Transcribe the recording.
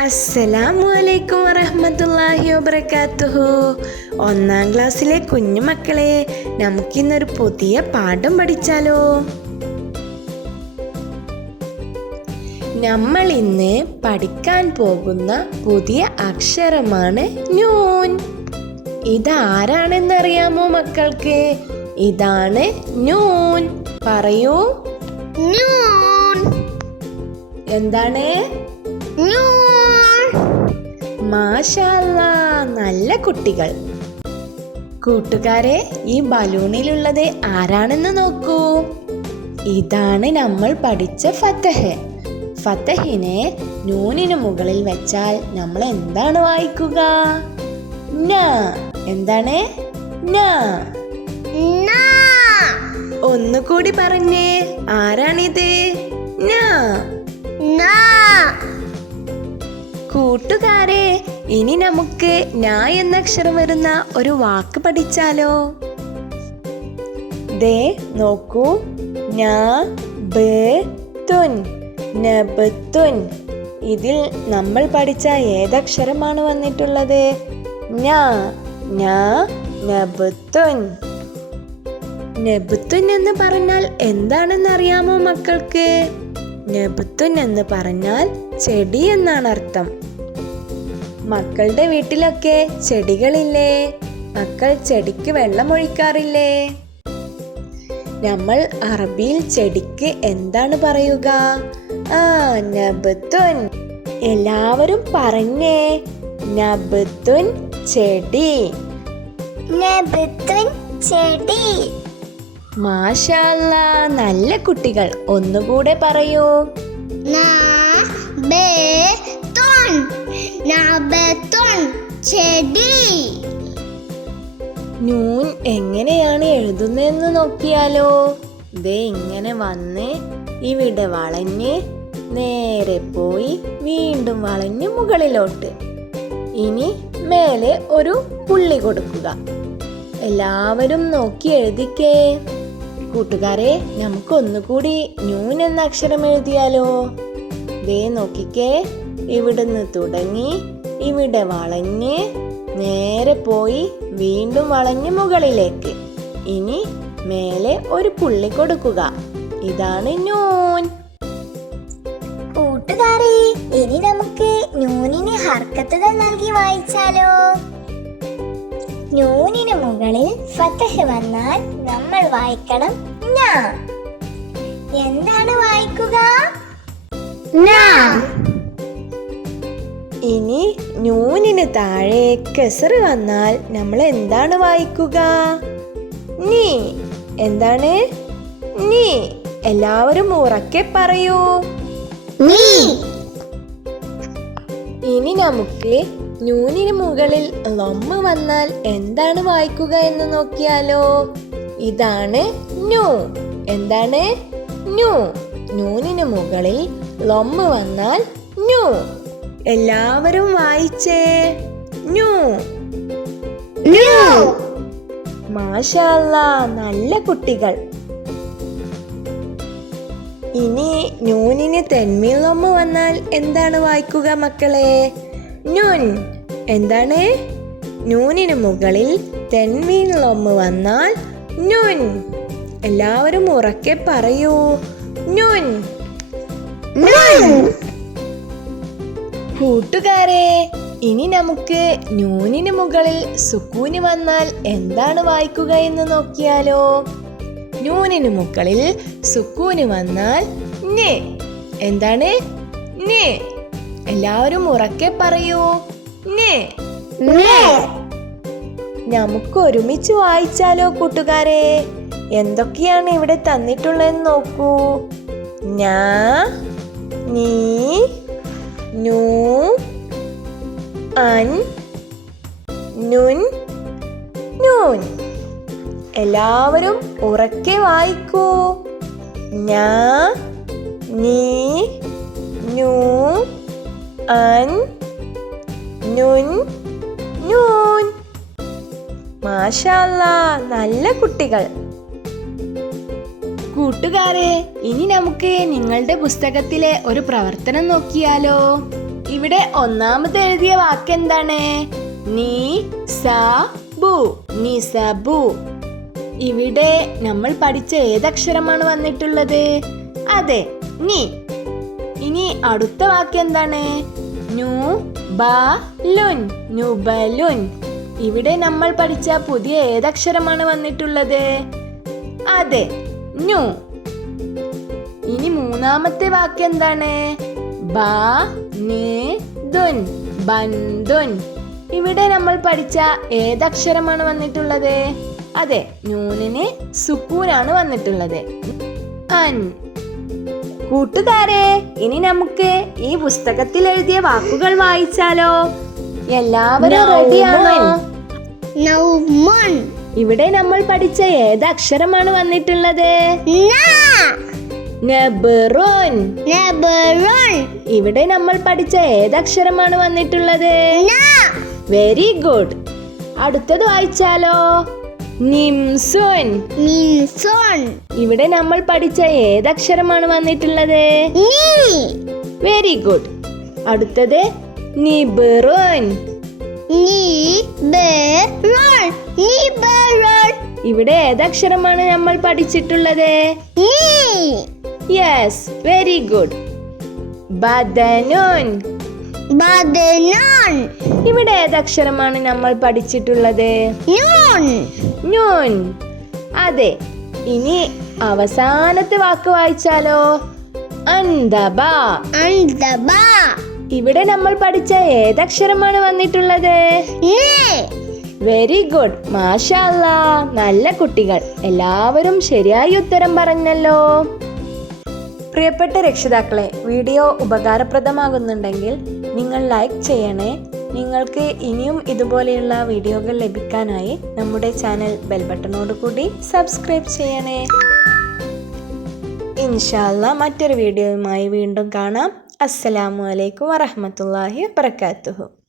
അസ്സലാമു അലൈക്കും വറഹ്മത്തുള്ളാഹി വബറകാതുഹു. 1ാം ക്ലാസ്സിലെ കുഞ്ഞു മക്കളെ, നമുക്കിന്നൊരു പുതിയ പാഠം പഠിച്ചാലോ? നമ്മൾ ഇന്ന് പഠിക്കാൻ പോകുന്ന പുതിയ അക്ഷരമാണ് നൂൻ. ഇതാരാണെന്നറിയാമോ മക്കൾക്ക്? ഇതാണ് നൂൻ. പറയൂ. നൂൻ. എന്താണ്? നൂൻ. മാഷാ അല്ലാഹ്, നല്ല കുട്ടികൾ. കൂട്ടുകാരെ, ഈ ബലൂണിലുള്ളത് ആരാണെന്ന് നോക്കൂ. ഇതാണ് നമ്മൾ പഠിച്ച ഫതഹ്. ഫതഹിനെ നൂനിന് മുകളിൽ വെച്ചാൽ നമ്മൾ എന്താണ് വായിക്കുക? ന. എന്താണ്? ന. ന. ഒന്നുകൂടി പറഞ്ഞേ, ആരാണിത്? ന. ന. കൂട്ടുകാരെ, ഇനി നമുക്ക് ന എന്ന അക്ഷരം വരുന്ന ഒരു വാക്ക് പഠിച്ചാലോ? ദേ നോക്കൂ. നബതുൻ. നബതുൻ. ഇതിൽ നമ്മൾ പഠിച്ച ഏതക്ഷരമാണ് വന്നിട്ടുള്ളത്? ന. നബതുൻ. നബത്തുൻ എന്ന് പറഞ്ഞാൽ എന്താണെന്ന് അറിയാമോ മക്കൾക്ക്? നബത്തുൻ എന്ന് പറഞ്ഞാൽ ചെടി എന്നാണ് അർത്ഥം. മക്കളുടെ വീട്ടിലൊക്കെ ചെടികളില്ലേ? മക്കൾ ചെടിക്ക് വെള്ളമൊഴിക്കാറില്ലേ? നമ്മൾ അറബിയിൽ ചെടിക്ക് എന്താണ് പറയുക? നബത്തുൻ. എല്ലാവരും പറഞ്ഞേ, നബത്തുൻ ചെടി. നബത്തുൻ ചെടി. മാഷാ അല്ലാഹ്, നല്ല കുട്ടികൾ. ഒന്നുകൂടെ പറയൂ. നബത്തുൻ. നബത്തുൻ ചെടി. നൂൻ എങ്ങനെയാണ് എഴുതുന്നതെന്ന് നോക്കിയാലോ? ദേ ഇങ്ങനെ വന്ന് ഇവിടെ വളഞ്ഞ് നേരെ പോയി വീണ്ടും വളഞ്ഞ് മുകളിലോട്ട്. ഇനി മേലെ ഒരു പുള്ളി കൊടുക്കുക. എല്ലാവരും നോക്കി എഴുതിക്കേ. കൂട്ടുകാരെ, നമുക്കൊന്നുകൂടി നൂൻ എന്ന അക്ഷരം എഴുതിയാലോ? ദേ നോക്കിക്കേ. ഇവിടുന്ന് തുടങ്ങി ഇവിടെ വളഞ്ഞ് നേരെ പോയി വീണ്ടും വളഞ്ഞ് മുകളിലേക്ക്. ഇനി മേലെ ഒരു പുള്ളി കൊടുക്കുക. ഇതാണ് നൂൻ. കൂട്ടുകാരെ, ഇനി നമുക്ക് നൂനിന് ഹർക്കത്തുകൾ നൽകി വായിച്ചാലോ? നൂനിന് മുകളിൽ ഫതഹ് വന്നാൽ നമ്മൾ വായിക്കണം ന. എന്താണ് വായിക്കുക? ന. ഇനി നൂനിന് താഴെ കസ്റ് വന്നാൽ നമ്മൾ എന്താണ് വായിക്കുക? നീ. എന്താണ്? നീ. എല്ലാവരും ഉറക്കെ പറയൂ. നീ. ഇനി നമുക്ക് നൂനിന് മുകളിൽ ലൊമ്മ് വന്നാൽ എന്താണ് വായിക്കുക എന്ന് നോക്കിയാലോ? ഇതാണ് നൂ. എന്താണ്? നൂ. നൂനിന് മുകളിൽ ലൊമ്മ് വന്നാൽ നൂ. എല്ലാവരും വായിച്ചേ. നൂ. നൂ. മാഷാ അല്ലാഹ്, നല്ല കുട്ടികൾ. ഇനി നൂനിന് തെൻമീൻ ലൊമ്മ് വന്നാൽ എന്താണ് വായിക്കുക മക്കളെ? നൂൻ. എന്താണ്? നൂനിന് മുകളിൽ തെൻമീൻ ലൊമ്മ് വന്നാൽ നൂൻ. എല്ലാവരും ഉറക്കെ പറയൂ. നൂൻ. നൂൻ. കൂട്ടുകാരെ, ഇനി നമുക്ക് നൂനിന് മുകളിൽ സുക്കൂന് വന്നാൽ എന്താണ് വായിക്കുക എന്ന് നോക്കിയാലോ? നൂനിന് മുകളിൽ സുക്കൂന് വന്നാൽ നെ. എന്താണ്? നെ. എല്ലാവരും ഉറക്കെ പറയൂ. നെ. നെ. നമുക്ക് ഒരുമിച്ച് വായിച്ചാലോ കൂട്ടുകാരെ? എന്തൊക്കെയാണ് ഇവിടെ തന്നിട്ടുള്ളതെന്ന് നോക്കൂ. ഞാ, നീ, നൂ, അൻ, നുൻ, നൂൻ. എല്ലാവരും ഉറക്കെ വായിക്കൂ. ഞാ, നീ, നൂ, അൻ, നുൻ, നൂൻ. മാഷാ അല്ലാഹ്, നല്ല കുട്ടികൾ. കൂട്ടുകാരെ, ഇനി നമുക്ക് നിങ്ങളുടെ പുസ്തകത്തിലെ ഒരു പ്രവർത്തനം നോക്കിയാലോ? ഇവിടെ ഒന്നാമത് എഴുതിയ വാക്ക് എന്താണ്? നീ സ ബു, നിസബു. ഇവിടെ നമ്മൾ പഠിച്ച ഏതക്ഷരമാണ് വന്നിട്ടുള്ളത്? അതെ, നീ. ഇനി അടുത്ത വാക്ക് എന്താണ്? നു ബ ലുൻ, നുബലുൻ. ഇവിടെ നമ്മൾ പഠിച്ച പുതിയ ഏതക്ഷരമാണ് വന്നിട്ടുള്ളത്? അതെ, നു. ഇനി മൂന്നാമത്തെ വാക്ക് എന്താണ്? ബ ന് ദുൻ, ബന്ദുൻ. ഇവിടെ നമ്മൾ പഠിച്ച ഏതക്ഷരമാണ് വന്നിട്ടുള്ളത്? അതെ, നൂനിന് സുക്കൂനാണ് വന്നിട്ടുള്ളത്. അൻ. കൂട്ടുകാരെ, ഇനി നമുക്ക് ഈ പുസ്തകത്തിൽ എഴുതിയ വാക്കുകൾ വായിച്ചാലോ? എല്ലാവരും റെഡിയാണോ? നൗമൻ. ഇവിടെ നമ്മൾ പഠിച്ച ഏതക്ഷരമാണ് വന്നിട്ടുള്ളത്? നബറുൻ. നബറുൻ. ഇവിടെ നമ്മൾ പഠിച്ച ഏതക്ഷരമാണ് വന്നിട്ടുള്ളത്? Very good. അടുത്തത് വായിച്ചാലോ? നിംസുൻ. നിംസുൻ. ഇവിടെ നമ്മൾ പഠിച്ച ഏതക്ഷരമാണ് വന്നിട്ടുള്ളത്? നീ. Very good. അടുത്തത് നിബറുൻ. നിബറുൻ. നിബറുൻ. ഇവിടെ ഏതക്ഷരമാണ് നമ്മൾ പഠിച്ചിട്ടുള്ളത്? നീ. Yes, very good. ബദനുൻ. ബദനുൻ. ഇവിടെ ഏതക്ഷരമാണ് നമ്മൾ പഠിച്ചിട്ടുള്ളത്? നൂൻ. നൂൻ. അതെ. ഇനി അവസാനത്തെ വാക്ക് വായിച്ചാലോ? അന്തബ. അന്തബ. ഇവിടെ നമ്മൾ പഠിച്ച ഏതക്ഷരമാണ് വന്നിട്ടുള്ളത്? നീ. വെരി ഗുഡ്, മാഷാ അല്ലാ. നല്ല കുട്ടികൾ. എല്ലാവരും ശരിയായി ഉത്തരം പറഞ്ഞല്ലോ. പ്രിയപ്പെട്ട രക്ഷിതാക്കളെ, വീഡിയോ ഉപകാരപ്രദമാകുന്നുണ്ടെങ്കിൽ നിങ്ങൾ ലൈക്ക് ചെയ്യണേ. നിങ്ങൾക്ക് ഇനിയും ഇതുപോലെയുള്ള വീഡിയോകൾ ലഭിക്കാനായി നമ്മുടെ ചാനൽ ബെൽ ബട്ടണോട് കൂടി സബ്സ്ക്രൈബ് ചെയ്യണേ. ഇൻഷാ അല്ലാ മറ്റൊരു വീഡിയോയുമായി വീണ്ടും കാണാം. അസ്സലാമു അലൈക്കും വറഹ്മത്തുള്ളാഹി വബറകാതുഹു.